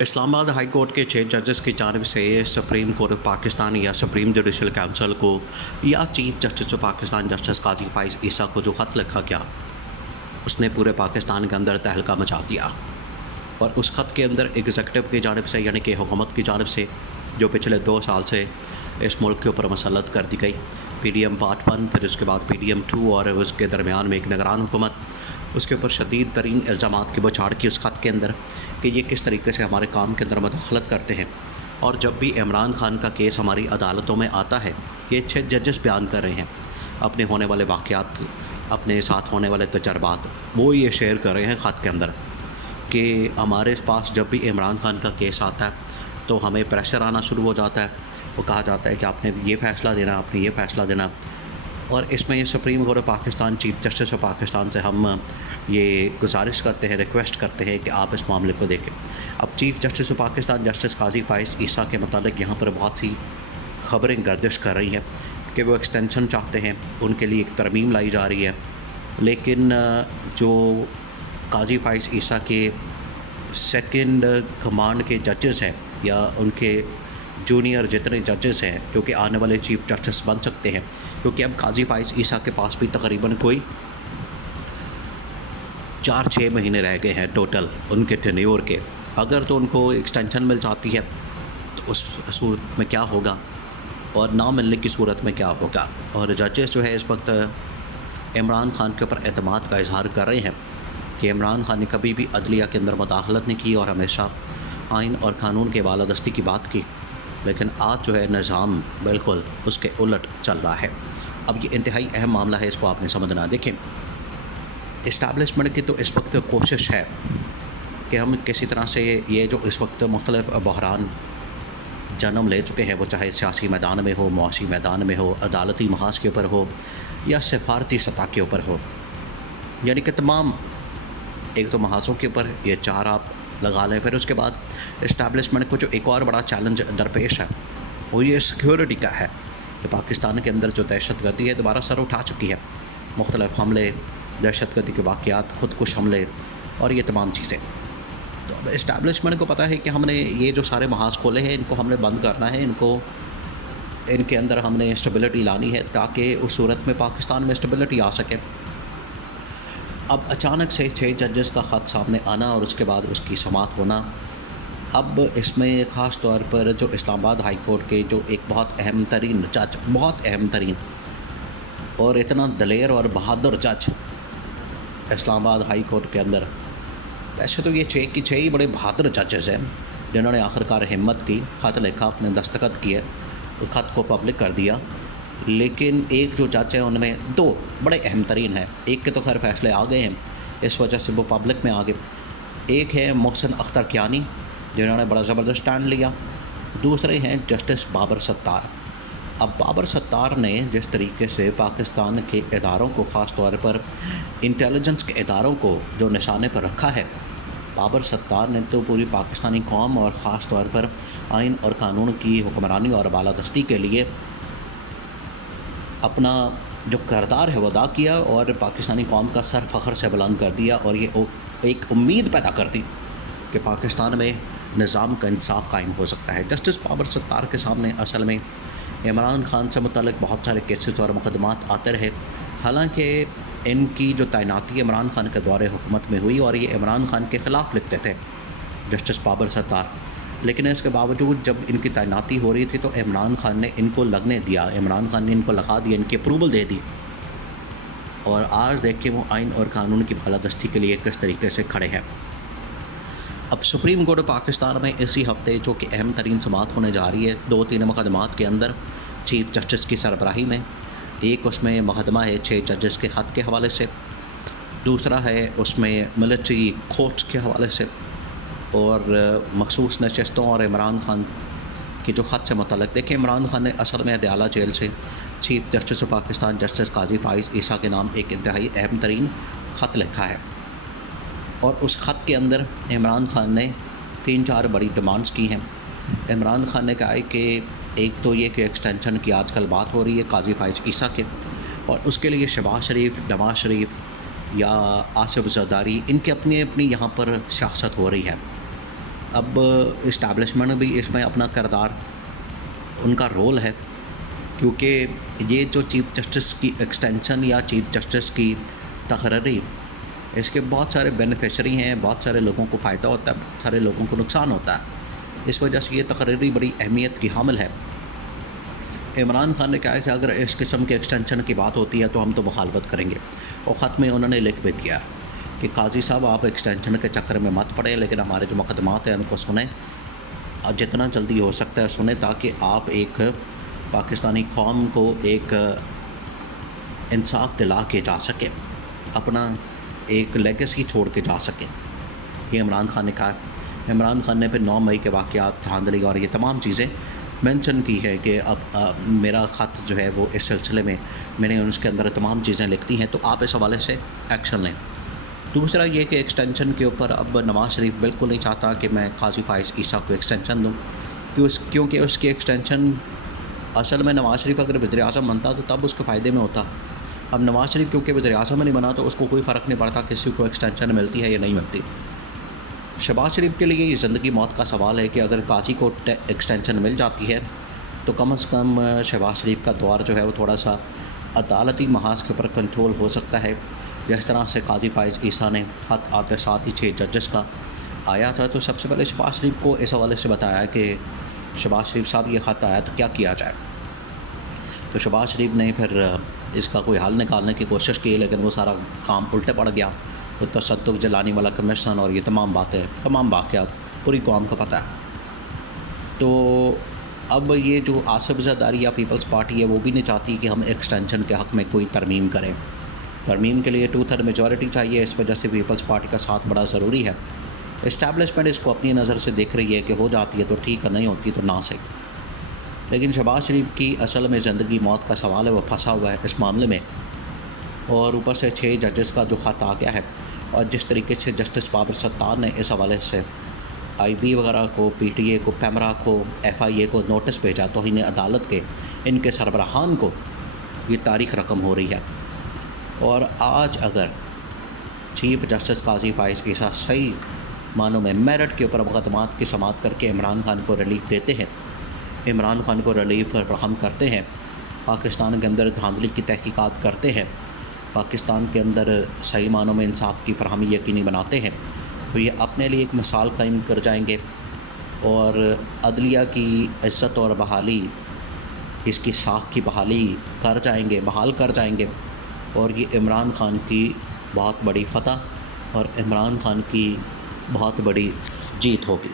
Islamabad high court के 6 जजेस की जानिब से सुप्रीम कोर्ट ऑफ पाकिस्तान या सुप्रीम जुडिशल काउंसिल को या chief justice of Pakistan justice Qazi Faez Isa को जो ख़त लिखा गया, उसने पूरे पाकिस्तान के अंदर तहलका मचा दिया। और उस ख़त के अंदर एग्जीक्यूटिव की जानिब से यानी कि हुकूमत की जानिब से जो पिछले 2 साल से इस मुल्क के ऊपर मसलत कर दी गई, PDM पार्ट 1, फिर उसके बाद PDM 2 और उसके दरमियान में एक निगरान हुकूमत, उसके ऊपर शदीद तरीन इल्ज़ामात की बौछार की उस ख़त के अंदर कि ये किस तरीके से हमारे काम के अंदर मदखलत करते हैं। और जब भी इमरान खान का केस हमारी अदालतों में आता है, ये 6 जजेस बयान कर रहे हैं अपने होने वाले वाक़यात, अपने साथ होने वाले तजर्बात, वो ये शेयर कर रहे हैं ख़त के अंदर कि हमारे पास जब भी इमरान खान का केस आता है तो हमें प्रेशर आना शुरू हो जाता है। वो कहा जाता है कि आपने ये फ़ैसला देना, आपने ये फ़ैसला देना। और इसमें supreme court of Pakistan, chief justice of Pakistan से हम ये गुजारिश करते हैं, रिक्वेस्ट करते हैं कि आप इस मामले को देखें। अब chief justice of Pakistan justice Qazi Faez Isa के मुतालिक यहाँ पर बहुत सी खबरें गर्दिश कर रही हैं कि वो एक्सटेंशन चाहते हैं, उनके लिए एक तरमीम लाई जा रही है। लेकिन जो काजी फाइज ईसा के सेकंड कमांड के जजेस हैं या उनके जूनियर जितने जजेस हैं जो कि आने वाले चीफ जस्टिस बन सकते हैं, क्योंकि अब काजी फाइज ईसा के पास भी तकरीबन कोई 4-6 महीने रह गए हैं टोटल उनके टेन्योर के। अगर तो उनको एक्सटेंशन मिल जाती है तो उस सूरत में क्या होगा, और ना मिलने की सूरत में क्या होगा। और जजेस जो है इस वक्त इमरान खान के ऊपर एतमाद का इजहार कर रहे हैं कि इमरान खान ने कभी भी अदलिया के अंदर मुदाखलत नहीं की और हमेशा आइन और कानून के बालादस्ती की बात की। लेकिन आज जो है निज़ाम बिल्कुल उसके उलट चल रहा है। अब ये इंतहाई अहम मामला है, इसको आपने समझना। देखें, इस्टेब्लिशमेंट की तो इस वक्त कोशिश है कि हम किसी तरह से ये जो इस वक्त मुख्तलिफ बहरान जन्म ले चुके हैं, वो चाहे सियासी मैदान में हो, मुआशी मैदान में हो, अदालती महाज के ऊपर हो या सफारती सतह के ऊपर हो, यानी कि तमाम एक तो महाजों के ऊपर ये 4 आप लगा लें। फिर उसके बाद इस्टेब्लिशमेंट को जो एक और बड़ा चैलेंज दरपेश है वो ये सिक्योरिटी का है कि पाकिस्तान के अंदर जो दहशतगर्दी है दोबारा सर उठा चुकी है। मुख्तलिफ हमले, दहशतगर्दी के वाक़यात, खुदकुश हमले और ये तमाम चीज़ें। तो अब इस्टेब्लिशमेंट को पता है कि हमने ये जो सारे महाज खोले हैं इनको हमने बंद करना है, इनके अंदर हमने स्टेबिलिटी लानी है ताकि उस सूरत में पाकिस्तान में स्टेबिलिटी आ सके। अब अचानक से 6 जजेस का ख़त सामने आना और उसके बाद उसकी समाअत होना, अब इसमें ख़ास तौर पर जो इस्लामाबाद हाई कोर्ट के जो एक बहुत अहम तरीन जज, बहुत अहम तरीन और इतना दलेर और बहादुर जज इस्लामाबाद हाई कोर्ट के अंदर, वैसे तो ये 6 की 6 ही बड़े बहादुर जजेस हैं जिन्होंने आखिरकार हिम्मत की, ख़त लिखा, अपने दस्तखत किए, उस ख़त को पब्लिक कर दिया। लेकिन एक जो जज हैं उनमें 2 बड़े अहम तरीन हैं। एक के तो खैर फैसले आ गए हैं, इस वजह से वो पब्लिक में आ गए। एक है मोहसिन अख्तर कियानी जिन्होंने बड़ा ज़बरदस्त स्टैंड लिया। दूसरे हैं जस्टिस बाबर सत्तार। अब बाबर सत्तार ने जिस तरीके से पाकिस्तान के इदारों को, ख़ास तौर पर इंटेलिजेंस के इदारों को जो निशाने पर रखा है, बाबर सत्तार ने तो पूरी पाकिस्तानी कौम और ख़ास तौर पर आइन और कानून की हुक्मरानी और बालादस्ती के लिए अपना जो किरदार है वो अदा किया और पाकिस्तानी कौम का सर फ़ख्र से बुलंद कर दिया। और ये एक उम्मीद पैदा कर दी कि पाकिस्तान में निज़ाम का इंसाफ कायम हो सकता है। जस्टिस बाबर सत्तार के सामने असल में इमरान खान से मुतल्लिक़ बहुत सारे केसेस और मुकदमात आते रहे। हालांकि इनकी जो तैनाती इमरान खान के दौरे हुकूमत में हुई और ये इमरान खान के ख़िलाफ़ लिखते थे जस्टिस बाबर सत्तार, लेकिन इसके बावजूद जब इनकी तैनाती हो रही थी तो इमरान खान ने इनको लगने दिया, इमरान खान ने इनको लगा दिया, इनकी अप्रूवल दे दी। और आज देखिए वो आइन और कानून की बालादस्ती के लिए किस तरीके से खड़े हैं। अब सुप्रीम कोर्ट ऑफ पाकिस्तान में इसी हफ्ते जो कि अहम तरीन समाअत होने जा रही है 2-3 मुकदमात के अंदर चीफ जस्टिस की सरबराही में। एक उसमें मुकदमा है 6 जजेस के ख़त के हवाले से, दूसरा है उसमें मिलिट्री कोर्ट्स के हवाले से, और मखसूस नशस्तों और इमरान खान की जो ख़त से मुतल्लिक़। देखिए, इमरान खान ने असल में अदयाला जेल से chief justice of Pakistan justice Qazi Faez Isa के नाम एक इंतहाई अहम तरीन ख़त लिखा है और उस ख़त के अंदर इमरान खान ने 3-4 बड़ी डिमांड्स की हैं। इमरान खान ने कहा है कि एक तो ये कि एक्सटेंशन की आजकल बात हो रही है काजी फाइज ईसा के, और उसके लिए शहबाज शरीफ, नवाज शरीफ या आसिफ जरदारी, इनकी अपनी अपनी यहाँ पर सियासत हो रही है। अब इस्टेब्लिशमेंट भी इसमें अपना किरदार, उनका रोल है, क्योंकि ये जो चीफ़ जस्टिस की एक्सटेंशन या चीफ़ जस्टिस की तकर्री, इसके बहुत सारे बेनिफिशरी हैं, बहुत सारे लोगों को फ़ायदा होता है, बहुत सारे लोगों को नुकसान होता है। इस वजह से ये तकर्री बड़ी अहमियत की हामिल है। इमरान खान ने कहा है कि अगर इस किस्म के एक्सटेंशन की बात होती है तो हम तो मुखालफत करेंगे, और ख़त में उन्होंने लिख भी दिया कि काजी साहब आप एक्सटेंशन के चक्कर में मत पड़े, लेकिन हमारे जो मुकदमात हैं उनको सुने, और जितना जल्दी हो सकता है सुने, ताकि आप एक पाकिस्तानी कौम को एक इंसाफ दिला के जा सकें, अपना एक लेगेसी छोड़ के जा सकें। ये इमरान खान ने कहा। इमरान खान ने फिर 9 मई के वाक़यात, धांधली और ये तमाम चीज़ें मेंशन की है कि अब मेरा ख़त जो है वो इस सिलसिले में मैंने उसके अंदर तमाम चीज़ें लिख दी हैं, तो आप इस हवाले से एक्शन लें। दूसरा ये कि एक्सटेंशन के ऊपर अब नवाज़ शरीफ बिल्कुल नहीं चाहता कि मैं काजी फाइज़ ईसा को एक्सटेंशन दूँ, क्योंकि उसकी एक्सटेंशन असल में नवाज़ शरीफ अगर वज़ीर आज़म बनता तो तब उसके फ़ायदे में होता। अब नवाज़ शरीफ क्योंकि वज़ीर आज़म नहीं बना तो उसको कोई फ़र्क नहीं पड़ता किसी को एक्सटेंशन मिलती है या नहीं मिलती। शहबाज शरीफ के लिए ये ज़िंदगी मौत का सवाल है कि अगर काजी को एक्सटेंशन मिल जाती है तो कम से कम शहबाज शरीफ का दौर जो है वो थोड़ा सा अदालती महाज के ऊपर कंट्रोल हो सकता है। जिस तरह से काजी फाइज़ ईसा ने ख़त आते साथ ही 6 जजेस का आया था, तो सबसे पहले शहबाज शरीफ को इस हवाले से बताया कि शहबाज शरीफ साहब ये ख़त आया तो क्या किया जाए। तो शहबाज शरीफ ने फिर इसका कोई हल निकालने की कोशिश की, लेकिन वो सारा काम उल्टे पड़ गया। तो तशद्दुक जलानी वाला कमीशन और ये तमाम बातें, तमाम वाक़यात पूरी कौम को पता है। तो अब ये जो आसिफ ज़रदारी या पीपल्स पार्टी है वो भी नहीं चाहती कि हम एक्सटेंशन के हक़ में कोई तरमीम करें। तरमीम के लिए 2/3 मेजॉरिटी चाहिए, इस वजह से पीपल्स पार्टी का साथ बड़ा ज़रूरी है। इस्टेब्लिशमेंट इसको अपनी नज़र से देख रही है कि हो जाती है तो ठीक है, नहीं होती तो ना सही। लेकिन शहबाज शरीफ की असल में ज़िंदगी मौत का सवाल है, वो फंसा हुआ है इस मामले में, और ऊपर से 6 जजेस का जो ख़त आ गया है, और जिस तरीके से जस्टिस बाबर सत्तार ने इस हवाले से IB वगैरह को, PTA को, कैमरा को, FIA को नोटिस भेजा, तो इन्हें अदालत के इनके सरबराहान को ये तारीख़ रकम हो रही है। और आज अगर चीफ़ जस्टिस काजी फाइज़ ईसा सही मानों में मेरिट के ऊपर मुकदमात की समाअत करके इमरान खान को रिलीफ देते हैं, इमरान खान को रिलीफ फराहम करते हैं, पाकिस्तान के अंदर धांधली की तहकीकात करते हैं, पाकिस्तान के अंदर सही मानों में इंसाफ की फरहमी यकीनी बनाते हैं, तो ये अपने लिए एक मिसाल कायम कर जाएंगे और अदलिया की इज़्ज़त और बहाली, इसकी साख की बहाली कर जाएंगे, बहाल कर जाएंगे। और ये इमरान खान की बहुत बड़ी फ़तह और इमरान खान की बहुत बड़ी जीत होगी।